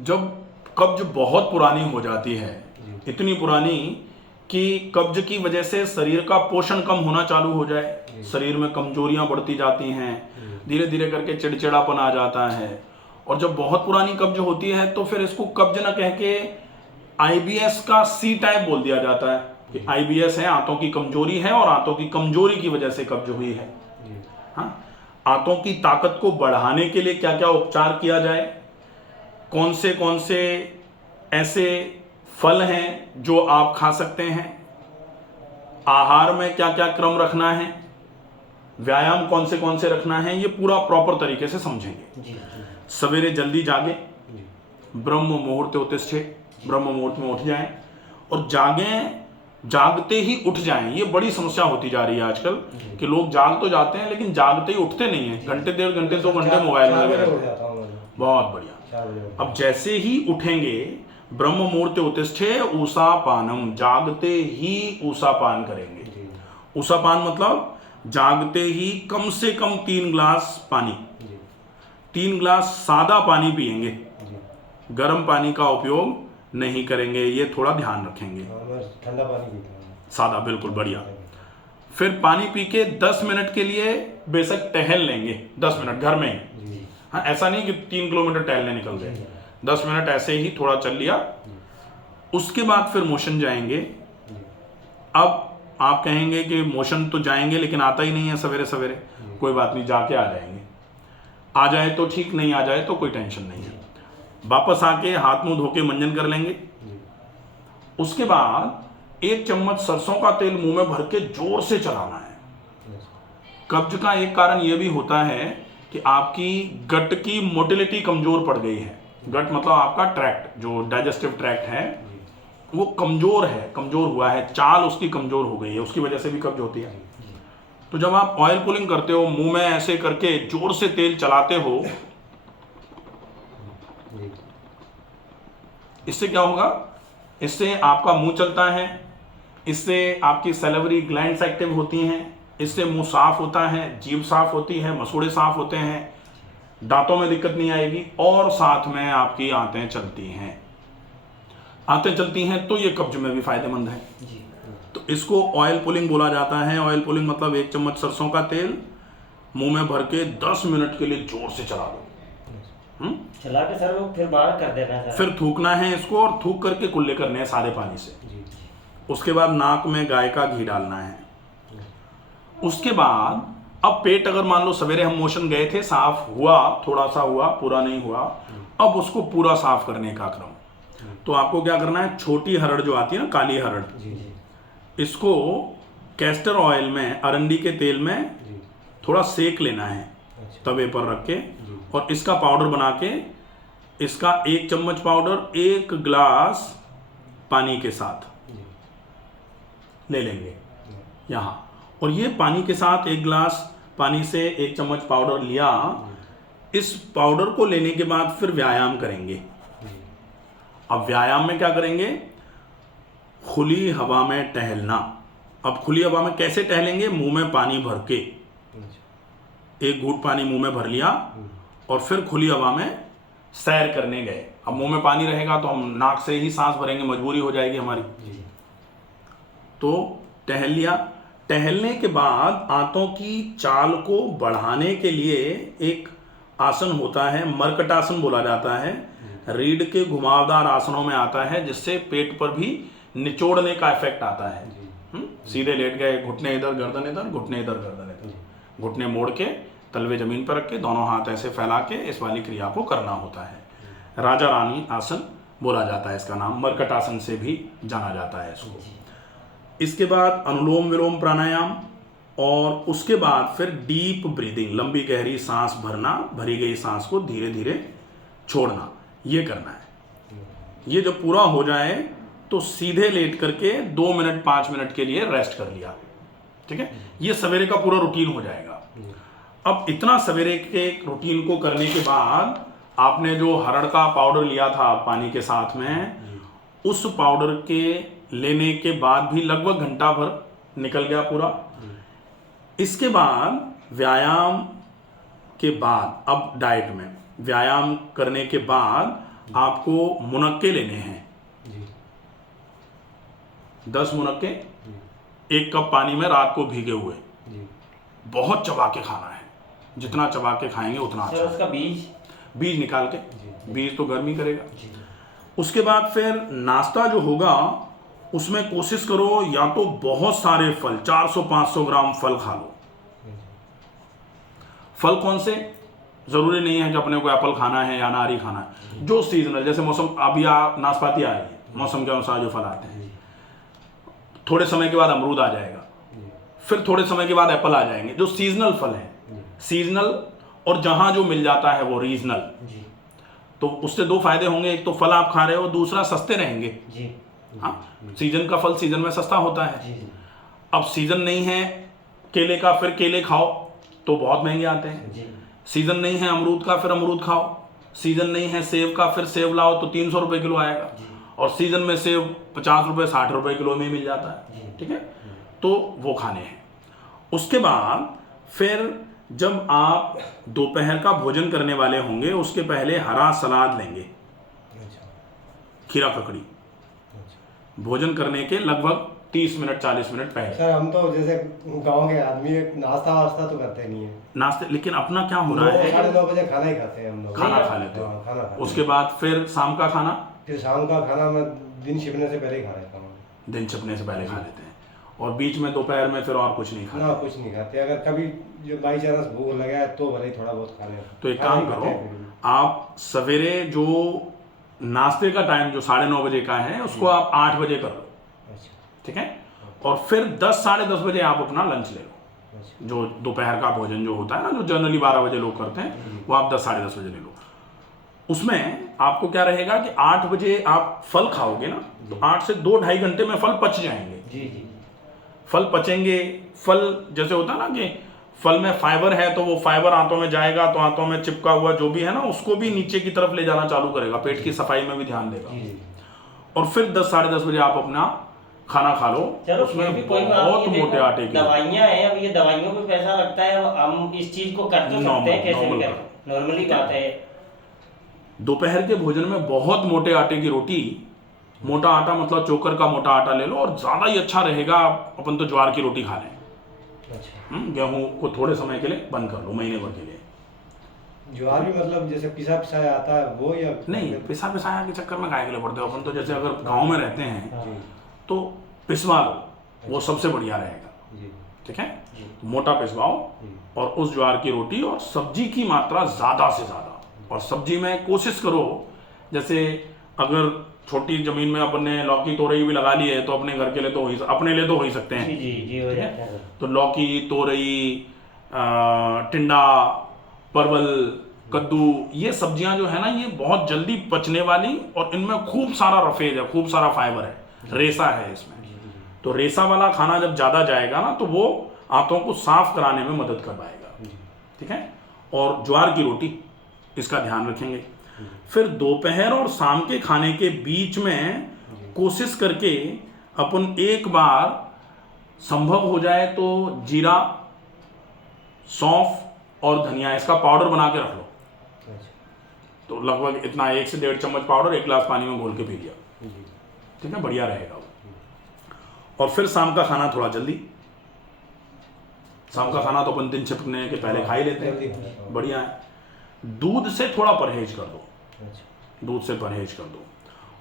जब कब्ज बहुत पुरानी हो जाती है, इतनी पुरानी कि कब्ज की वजह से शरीर का पोषण कम होना चालू हो जाए, शरीर में कमजोरियां बढ़ती जाती हैं, धीरे धीरे करके चिड़चिड़ापन आ जाता है, और जब बहुत पुरानी कब्ज होती है तो फिर इसको कब्ज न कह के आईबीएस का सी टाइप बोल दिया जाता है कि आईबीएस है, आंतों की कमजोरी है, और आंतों की कमजोरी की वजह से कब्ज हुई है। हाँ, आंतों की ताकत को बढ़ाने के लिए क्या क्या उपचार किया जाए, कौन से ऐसे फल हैं जो आप खा सकते हैं, आहार में क्या क्या क्रम रखना है, व्यायाम कौन से रखना है, ये पूरा प्रॉपर तरीके से समझेंगे। सवेरे जल्दी जागे, ब्रह्म मुहूर्त उत्तिष्ठे, ब्रह्म मुहूर्त में उठ जाएं, और जागते ही उठ जाएं। ये बड़ी समस्या होती जा रही है आजकल कि लोग जाग तो जाते हैं लेकिन जागते ही उठते नहीं हैं, घंटे 1.5 घंटे 2 घंटे मोबाइल में लगे रहते हैं। बहुत बढ़िया। अब जैसे ही उठेंगे, ब्रह्म मुहूर्त उत्तिष्ठे ऊषा पानम, जागते ही ऊषा पान करेंगे। ऊषा पान मतलब जागते ही कम से कम 3 गिलास पानी, 3 गिलास सादा पानी पिएंगे, गर्म पानी का उपयोग नहीं करेंगे, ये थोड़ा ध्यान रखेंगे। ठंडा पानी पीते हैं, सादा, बिल्कुल बढ़िया। फिर पानी पी के 10 मिनट के लिए बेशक टहल लेंगे, 10 मिनट घर में ही। हाँ, ऐसा नहीं कि 3 किलोमीटर टहलने निकल गए, 10 मिनट ऐसे ही थोड़ा चल लिया। उसके बाद फिर मोशन जाएंगे। अब आप कहेंगे कि मोशन तो जाएंगे लेकिन आता ही नहीं है सवेरे सवेरे, कोई बात नहीं, जाके आ जाएंगे। आ जाए तो ठीक, नहीं आ जाए तो कोई टेंशन नहीं है। वापस आके हाथ मुंह धो के मंजन कर लेंगे। उसके बाद 1 चम्मच सरसों का तेल मुंह में भर के जोर से चलाना है। कब्ज का एक कारण यह भी होता है कि आपकी गट की मोटिलिटी कमजोर पड़ गई है। गट मतलब आपका ट्रैक्ट, जो डाइजेस्टिव ट्रैक्ट है वो कमजोर है, कमजोर हुआ है, चाल उसकी कमजोर हो गई है, उसकी वजह से भी कब्ज होती है। तो जब आप ऑयल पुलिंग करते हो, मुंह में ऐसे करके जोर से तेल चलाते हो, इससे क्या होगा, इससे आपका मुंह चलता है, इससे आपकी सैलिवरी ग्लैंड्स एक्टिव होती हैं, इससे मुंह साफ होता है, जीभ साफ होती है, मसूड़े साफ होते हैं, दांतों में दिक्कत नहीं आएगी, और साथ में आपकी आंतें चलती हैं। आंतें चलती हैं तो ये कब्ज में भी फायदेमंद है। तो इसको ऑयल पुलिंग बोला जाता है। ऑयल पुलिंग मतलब 1 चम्मच सरसों का तेल मुंह में भर के 10 मिनट के लिए जोर से चला दो। चला के सर वो फिर बाहर कर देना है, फिर थूकना है इसको, और थूक करके कुल्ले करने हैं सादे पानी से। उसके बाद नाक में गाय का घी डालना है। उसके बाद अब पेट, अगर मान लो सवेरे हम मोशन गए थे, साफ हुआ, थोड़ा सा हुआ, पूरा नहीं हुआ, अब उसको पूरा साफ करने का क्रम। तो आपको क्या करना है, छोटी हरड़ जो आती है ना, काली हरड़, इसको कैस्टर ऑयल में, अरंडी के तेल में थोड़ा सेक लेना है तवे पर रख के, और इसका पाउडर बना के, इसका 1 चम्मच पाउडर 1 गिलास पानी के साथ ले लेंगे यहाँ। और ये पानी के साथ 1 गिलास पानी से 1 चम्मच पाउडर लिया। इस पाउडर को लेने के बाद फिर व्यायाम करेंगे। अब व्यायाम में क्या करेंगे, खुली हवा में टहलना। अब खुली हवा में कैसे टहलेंगे, मुंह में पानी भर के, 1 घूंट पानी मुंह में भर लिया, और फिर खुली हवा में सैर करने गए। अब मुंह में पानी रहेगा तो हम नाक से ही सांस भरेंगे, मजबूरी हो जाएगी हमारी। तो टहल लिया। टहलने के बाद आंतों की चाल को बढ़ाने के लिए एक आसन होता है, मर्कटासन बोला जाता है, रीढ़ के घुमावदार आसनों में आता है, जिससे पेट पर भी निचोड़ने का इफेक्ट आता है। सीधे लेट गए, घुटने इधर गर्दन इधर, घुटने इधर गर्दन इधर, घुटने मोड़ के तलवे जमीन पर रख के दोनों हाथ ऐसे फैला के इस वाली क्रिया को करना होता है। राजा रानी आसन बोला जाता है, इसका नाम मर्कट आसन से भी जाना जाता है इसको। इसके बाद अनुलोम विलोम प्राणायाम, और उसके बाद फिर डीप ब्रीदिंग, लंबी गहरी सांस भरना, भरी गई सांस को धीरे धीरे छोड़ना, ये करना है। ये जब पूरा हो जाए तो सीधे लेट करके 2 मिनट 5 मिनट के लिए रेस्ट कर लिया। ठीक है, ये सवेरे का पूरा रूटीन हो जाएगा। अब इतना सवेरे के रूटीन को करने के बाद आपने जो हरड़ का पाउडर लिया था पानी के साथ में, उस पाउडर के लेने के बाद भी लगभग घंटा भर निकल गया पूरा। इसके बाद व्यायाम के बाद, अब डाइट में व्यायाम करने के बाद आपको मुनक्के लेने हैं, जी 10 मुनक्के जी 1 कप पानी में रात को भीगे हुए। जी बहुत चबा के खाना है, जितना चबा के खाएंगे उतना सर अच्छा उसका बीज। है। बीज निकाल के, जी बीज तो गर्मी करेगा। जी उसके बाद फिर नाश्ता जो होगा उसमें कोशिश करो या तो बहुत सारे फल, 400-500 ग्राम फल खा लो। फल कौन से? जरूरी नहीं है कि अपने को एप्पल खाना है या नारी खाना है, जो सीजनल, जैसे मौसम अभी नाशपाती आ रही है, मौसम के अनुसार जो फल आते हैं। थोड़े समय के बाद अमरूद आ जाएगा, फिर थोड़े समय के बाद एप्पल आ जाएंगे, जो सीजनल फल है। सीजनल और जहां जो मिल जाता है वो रीजनल। जी तो उससे 2 फायदे होंगे, एक तो फल आप खा रहे हो, दूसरा सस्ते रहेंगे। जी हाँ, सीजन का फल सीजन में सस्ता होता है। जी जी अब सीजन नहीं है केले का, फिर केले खाओ तो बहुत महंगे आते हैं। जी सीजन नहीं है अमरूद का, फिर अमरूद खाओ। सीजन नहीं है सेब का, फिर सेब लाओ तो 300 रुपये किलो आएगा। और सीजन में सेब 50 रुपये 60 रुपये किलो में मिल जाता है। ठीक है, तो वो खाने हैं। उसके बाद फिर जब आप दोपहर का भोजन करने वाले होंगे उसके पहले हरा सलाद लेंगे, खीरा ककड़ी, भोजन करने के लगभग 30 मिनट 40 मिनट पहले। सर हम तो जैसे गांव के आदमी नाश्ता वास्ता तो करते नहीं है, नाश्ते, लेकिन अपना क्या हो रहा है, 9-9:30 बजे खाना ही खाते हैं हम लोग। खाना खा लेते हाँ, हो। खाना खाते हैं। उसके बाद फिर शाम का खाना, फिर शाम का खाना मैं दिन छिपने से पहले ही खा लेता हूँ। दिन छिपने से पहले खा लेते हैं। और बीच में दोपहर में फिर और कुछ नहीं ना खाते। कुछ नहीं खाते, अगर कभी जो बाई चांस भूख लगा है तो भले ही थोड़ा बहुत खा लें। तो एक खाना काम ही खाते करो, हैं फिर भी। आप सवेरे जो नाश्ते का टाइम जो 9:30 बजे का है उसको आप 8 बजे कर लो। अच्छा ठीक है, और फिर 10 साढ़े 10 बजे आप अपना लंच ले लो। अच्छा जो दोपहर का भोजन जो होता है ना, जो जनरली 12 बजे लोग करते हैं, वो आप 10 साढ़े 10 बजे ले लो। उसमें आपको क्या रहेगा कि 8 बजे आप फल खाओगे ना, तो 8 से 2-2.5 घंटे में फल पच जाएंगे। जी जी फल पचेंगे। फल जैसे होता है ना कि फल में फाइबर है तो वो फाइबर आंतों में जाएगा, तो आंतों में चिपका हुआ जो भी है ना उसको भी नीचे की तरफ ले जाना चालू करेगा, पेट की सफाई में भी ध्यान देगा। जी और फिर 10 साढ़े 10 बजे आप अपना खाना खा लो। चलो उसमें फिर भी कोई बात बहुत नहीं, मोटे देखो, आटे की दवाइयाँ हैं, अब ये दवाइयों पे पैसा लगता है, अब हम इस चीज को कर तो सकते हैं, कैसे नहीं कर, नॉर्मली बात है। दोपहर के भोजन में बहुत मोटे आटे की रोटी, मोटा आटा मतलब चोकर का मोटा आटा ले लो, और ज्यादा ही अच्छा रहेगा अपन तो ज्वार की रोटी खा लें। अच्छा। गेहूं को थोड़े समय के लिए बंद कर लो, महीने भर के लिए। ज्वार भी मतलब जैसे पिसा पिसाया आता है वो, या नहीं, पिसा पिसाया के चक्कर में गाय के लिए पड़ते हो अपन तो। जैसे अगर गांव में रहते हैं जी तो पिसवा लो, वो सबसे बढ़िया रहेगा। जी ठीक है, तो मोटा पिसवाओ जी और उस ज्वार की रोटी, और सब्जी की मात्रा ज़्यादा से ज़्यादा। और सब्जी में कोशिश करो, जैसे अगर छोटी जमीन में अपन ने लौकी तोरई भी लगा ली है तो अपने घर के लिए तो अपने लिए तो हो ही सकते जी हैं। जी जी हो जाता है। तो लौकी, तोरई, टिंडा, परवल, कद्दू, ये सब्जियां जो है ना, ये बहुत जल्दी पचने वाली, और इनमें खूब सारा रफेज है, खूब सारा फाइबर है, रेसा है इसमें। तो रेसा वाला खाना जब ज़्यादा जाएगा ना तो वो आंतों को साफ कराने में मदद कर पाएगा। ठीक है, और ज्वार की रोटी, इसका ध्यान रखेंगे। फिर दोपहर और शाम के खाने के बीच में कोशिश करके अपन एक बार संभव हो जाए तो जीरा, सौंफ और धनिया, इसका पाउडर बना के रख लो। अच्छा तो लगभग इतना 1 से 1.5 चम्मच पाउडर 1 गिलास पानी में घोल के पी लिया। जी ठीक है, बढ़िया रहेगा वो। और फिर शाम का खाना थोड़ा जल्दी, शाम का खाना तो अपन दिन छिपकने के पहले खा ही लेते जल्दी हैं, खाना है। बढ़िया है। दूध से थोड़ा परहेज कर दो, अच्छा दूध से परहेज कर दो।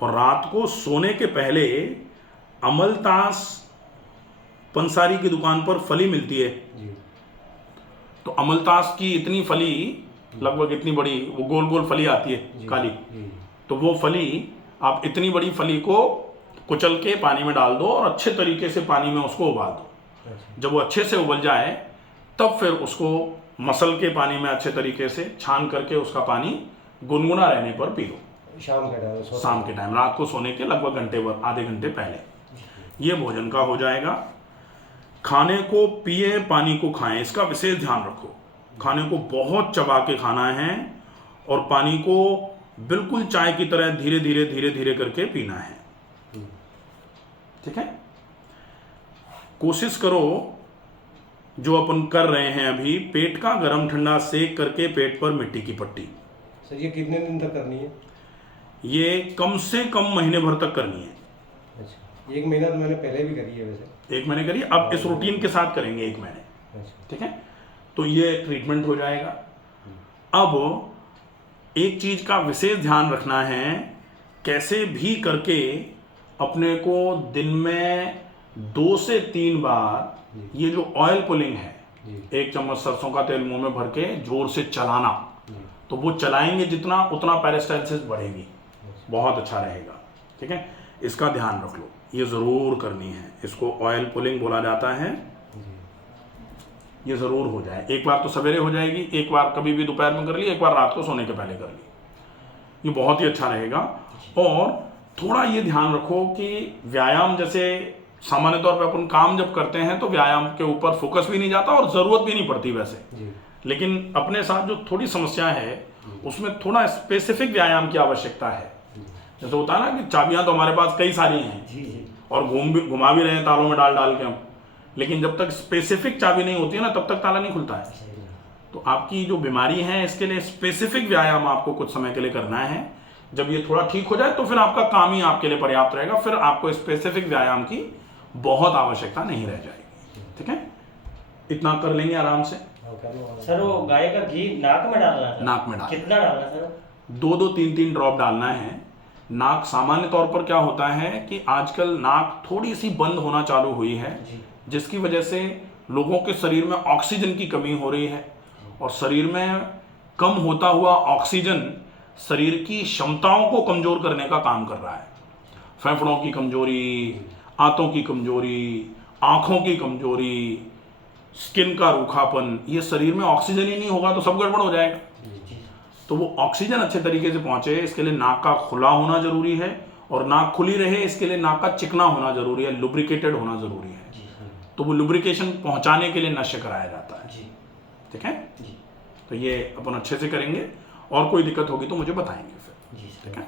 और रात को सोने के पहले अमलतास पंसारी की दुकान पर फली मिलती है, जी तो अमलतास की इतनी फली, लगभग इतनी बड़ी, वो गोल गोल फली आती है जी काली, जी तो वो फली आप इतनी बड़ी फली को कुचल के पानी में डाल दो और अच्छे तरीके से पानी में उसको उबाल दो। अच्छा जब वो अच्छे से उबल जाए तब फिर उसको मसल के पानी में अच्छे तरीके से छान करके उसका पानी गुनगुना रहने पर पी लो। शाम के टाइम शाम के टाइम, रात को सोने के लगभग घंटे भर, आधे घंटे पहले, ये भोजन का हो जाएगा। खाने को पिए, पानी को खाएं, इसका विशेष ध्यान रखो। खाने को बहुत चबा के खाना है और पानी को बिल्कुल चाय की तरह धीरे धीरे धीरे धीरे करके पीना है। ठीक है, कोशिश करो जो अपन कर रहे हैं अभी, पेट का गर्म ठंडा सेक करके पेट पर मिट्टी की पट्टी। सर ये कितने दिन तक करनी है? ये कम से कम महीने भर तक करनी है। अच्छा, 1 महीना तो मैंने पहले भी करी है वैसे। 1 महीने करिए, अब इस रूटीन के साथ करेंगे 1 महीने, अच्छा, ठीक है। तो ये ट्रीटमेंट हो जाएगा। अब एक चीज का विशेष ध्यान रखना है, कैसे भी करके अपने को दिन में 2 से 3 बार ये जो ऑयल पुलिंग है, जी 1 चम्मच सरसों का तेल मुंह में भर के जोर से चलाना, जी, तो वो चलाएंगे जितना उतना पेरिस्टाल्सिस बढ़ेगी, बहुत अच्छा रहेगा, ठीक है। इसका ध्यान रख लो, ये ज़रूर करनी है, इसको ऑयल पुलिंग बोला जाता है। जी, ये ज़रूर हो जाए, एक बार तो सवेरे हो जाएगी, एक बार कभी भी दोपहर में कर ली, एक बार रात को सोने के पहले कर ली, ये बहुत ही अच्छा रहेगा। और थोड़ा ये ध्यान रखो कि व्यायाम, जैसे सामान्य तौर पर अपन काम जब करते हैं तो व्यायाम के ऊपर फोकस भी नहीं जाता और ज़रूरत भी नहीं पड़ती वैसे, जी, लेकिन अपने साथ जो थोड़ी समस्या है उसमें थोड़ा स्पेसिफिक व्यायाम की आवश्यकता है। जैसे होता है ना कि चाबियां तो हमारे पास कई सारी हैं जी, जी, और घुमा भी रहे हैं तालों में डाल डाल के हम, लेकिन जब तक स्पेसिफिक चाबी नहीं होती है ना तब तक ताला नहीं खुलता है। तो आपकी जो बीमारी है इसके लिए स्पेसिफिक व्यायाम आपको कुछ समय के लिए करना है। जब ये थोड़ा ठीक हो जाए तो फिर आपका काम ही आपके लिए पर्याप्त रहेगा, फिर आपको स्पेसिफिक व्यायाम की बहुत आवश्यकता नहीं रह जाएगी, ठीक है। इतना कर लेंगे आराम से। हाँ, कर लो। सर वो गाय का घी नाक में डालना है? नाक में डालना। कितना डालना सर? 2-2, 3-3 ड्रॉप डालना है। नाक, सामान्य तौर पर क्या होता है कि आजकल नाक थोड़ी सी बंद होना चालू हुई है, जी, जिसकी वजह से लोगों के शरीर में ऑक्सीजन की कमी हो रही है, और शरीर में कम होता हुआ ऑक्सीजन शरीर की क्षमताओं को कमजोर करने का काम कर रहा है। फेफड़ों की कमजोरी, आंतों की कमजोरी, आंखों की कमजोरी, स्किन का रूखापन, ये शरीर में ऑक्सीजन ही नहीं होगा तो सब गड़बड़ हो जाएगा। जी, तो वो ऑक्सीजन अच्छे तरीके से पहुंचे इसके लिए नाक का खुला होना जरूरी है, और नाक खुली रहे इसके लिए नाक का चिकना होना जरूरी है, लुब्रिकेटेड होना जरूरी है। जी, तो वो लुब्रिकेशन पहुंचाने के लिए नश्य कराया जाता है, जी, ठीक है। जी, तो ये अपन अच्छे से करेंगे, और कोई दिक्कत होगी तो मुझे बताएंगे फिर, जी ठीक सर। है।